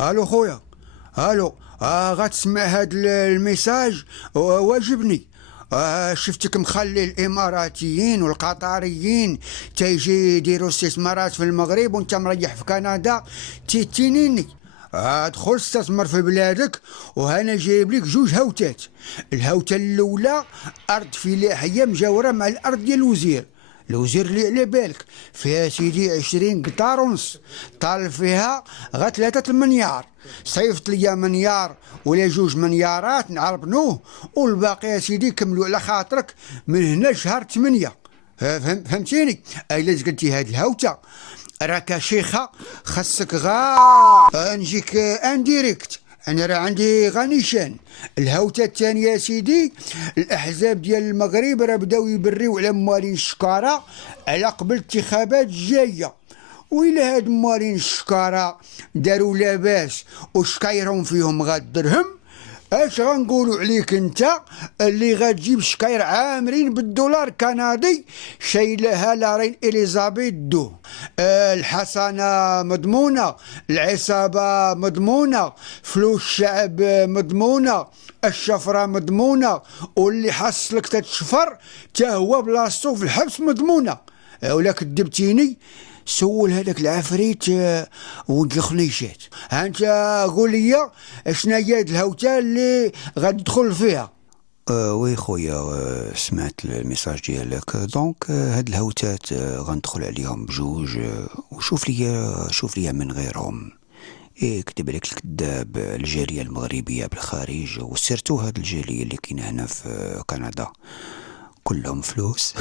الو خويا. الو. غتسمع هاد الميساج واجبني. شفتك مخلي الاماراتيين والقطريين تيجي يديروا استثمارات في المغرب وانت مريح في كندا تيتينيني. ادخل استثمر في بلادك وهنا جايب لك جوج هوتات. الهوته الاولى ارض فلاحيه مجاوره مع الارض ديال الوزير اللي على بالك فيها سيدي 20 قطار ونص، طال فيها غا 3 المليار. صيفط ليا مليار ولا جوج مليارات نعربنوه، والباقي يا سيدي كملوا على خاطرك من هنا شهر 8. فهمتيني؟ الا قلتي هاد الهوته راك شيخه خاصك نجيك انديريكت. انا راه عندي غنيشان. الهوته الثانيه يا سيدي، الاحزاب ديال المغرب راه بداو يبريو على موالين الشكاره على قبل الانتخابات الجايه. وإلا هاد موالين الشكاره داروا لاباس وشكايرهم فيهم غا الدرهم، اش غنقولوا عليك انت اللي غتجيب شكاير عامرين بالدولار كندي شايلها لا رين اليزابيث دو. الحسنه مضمونه، العصابه مضمونه، فلوس الشعب مضمونه، الشفره مضمونه، واللي حصلك تتشفر تا هو بلاصتو في الحبس مضمونه. ولا كدبتيني سول هذاك العفريت ولد الخنيشات. ها انت قول لي شنو هي الهوته اللي غتدخل فيها. وي خويا، سمعت الميساج ديالك. دونك هاد الهوتات غندخل عليهم بجوج. وشوف ليا من غيرهم. كتب عليك الكذاب، الجالية المغربية بالخارج وسيرتو هاد الجالية اللي كاينة هنا في كندا كلهم فلوس.